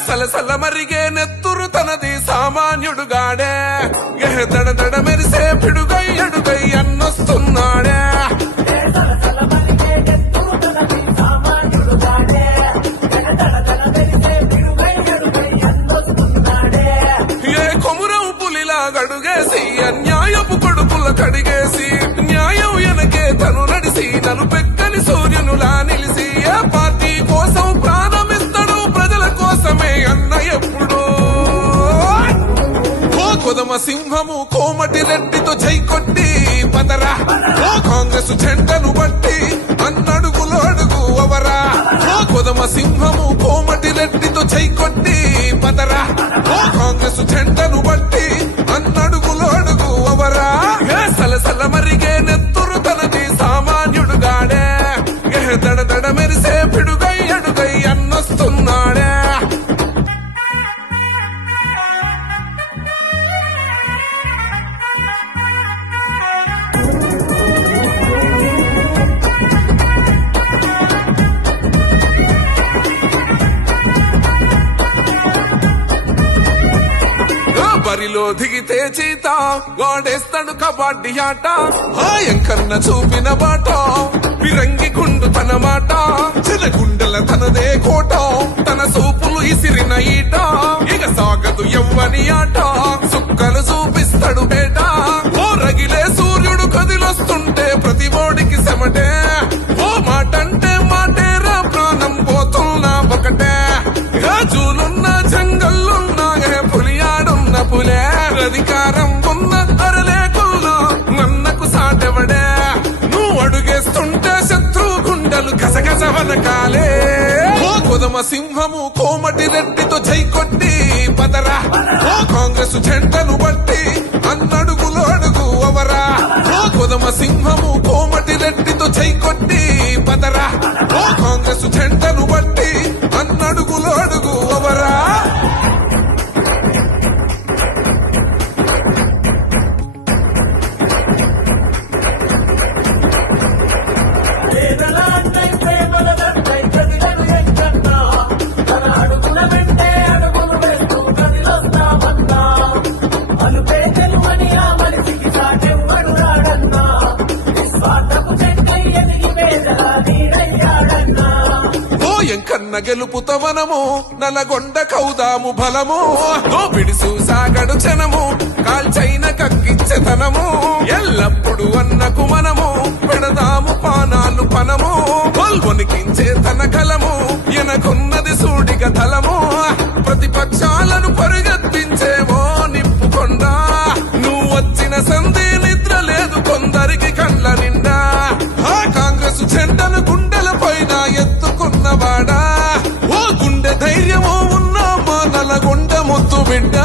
సలసల మరిగే నెత్తురు తనది సామాన్యుడుగాడే దడ దడ మెరిసే పిడుగై అడుగై అన్నొస్తున్నాడే ఏ కొమురం పులిలా గడుగేసి అన్యాయపు కొడుకుల కడిగేసి న్యాయం వెనకే తను నడిసి తను పెక్కని సూర్యునులా నిలిసి ఏ పార్టీ కోసం ప్రాణమిస్తాడు ప్రజల కోసమే అన్న ఎప్పుడు కొదమ సింహము కోమటి రెడ్డితో చైకొట్టి పదరా కాంగ్రెస్ జెండను బట్టి అన్నడుగులో అడుగు అవరా కొదమ సింహము కోమటి రెడ్డితో చైకొట్టి పదరా కాంగ్రెస్ జెండను బట్టి అన్నడుగులో అడుగు అవరా సలసల మరిగే నెత్తురు తనది సామాన్యుడుగాడే దడ దడ మెరిసే పిడుగై అడుగై అన్నొస్తున్నాడే బరిలో దిగితే చీత వాడేస్తాడు కబడ్డీ ఆట హాయంకన్న చూపిన బాట పిరంగి గుండు తన మాట చిలగుండల తనదే కోట తన సూపులు ఇసిరిన ఈట ఇక సాగదు ఎవ్వని ఆట సుక్కలు చూపిస్తాడు బేట ఓ రగిలే సూర్యుడు కదిలొస్తుంటే ప్రతి ఓడికి సెమటే ఓ మాటంటే మాటేరా ప్రాణం పోతున్నా ఒకటే జూలున్న జంగల్లున్నా పులియాడున్న పులే అధికారం ఉన్న అరలేకుల్లో నన్నకు సాటెవడే నువ్వు అడుగేస్తుంటే శత్రు గుండెలు గసగస వనకాలే కొదమ సింహము కోమటి రెడ్డితో చైకొట్టి పదరా కాంగ్రెస్ జెండను బట్టి అన్నడుగులో అడుగు అవరా కొదమ సింహము కోమటి రెడ్డితో చైకొట్టి పదరా కాంగ్రెస్ జెండను బట్టి అన్నడుగులో అడుగు అవరా ఎంకన్న గెలుపుత మనము నలగొండ కౌదాము బలము పిడిసు సాగడు క్షణము కాల్చైన కక్కించెతనము ఎల్లప్పుడు అన్నకు మనము పెడదాము పానాలు పనము కొల్వనికించే తన కలము ఎనకున్నది సూడిగ తలము ప్రతిపక్షాలను పరిగెత్తించేమో నిప్పుకొండా నువ్వు వచ్చిన సంధి నిద్ర లేదు కొందరికి కండ్ల నిండా కాంగ్రెస్ జెండను గుండెల పైన ఎత్తుకున్నవాడా ఓ గుండె ధైర్యము ఉన్నామా నలగొండ ముద్దు బిడ్డ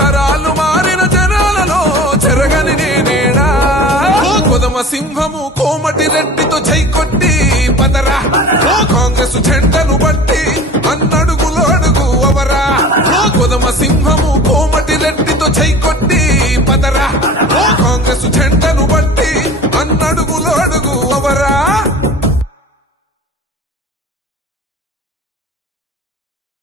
తరాలు మారిన జనాలలో చెరగని నేనేడా కొదమ సింహము కోమటి రెడ్డితో చైకొట్టి పదరా కాంగ్రెస్ జెండను బట్టి అన్నడుగులో అడుగు అవరా కొదమ సింహము కోమటి రెడ్డితో చైకొట్టి పదరా కాంగ్రెస్ జెండను బట్టి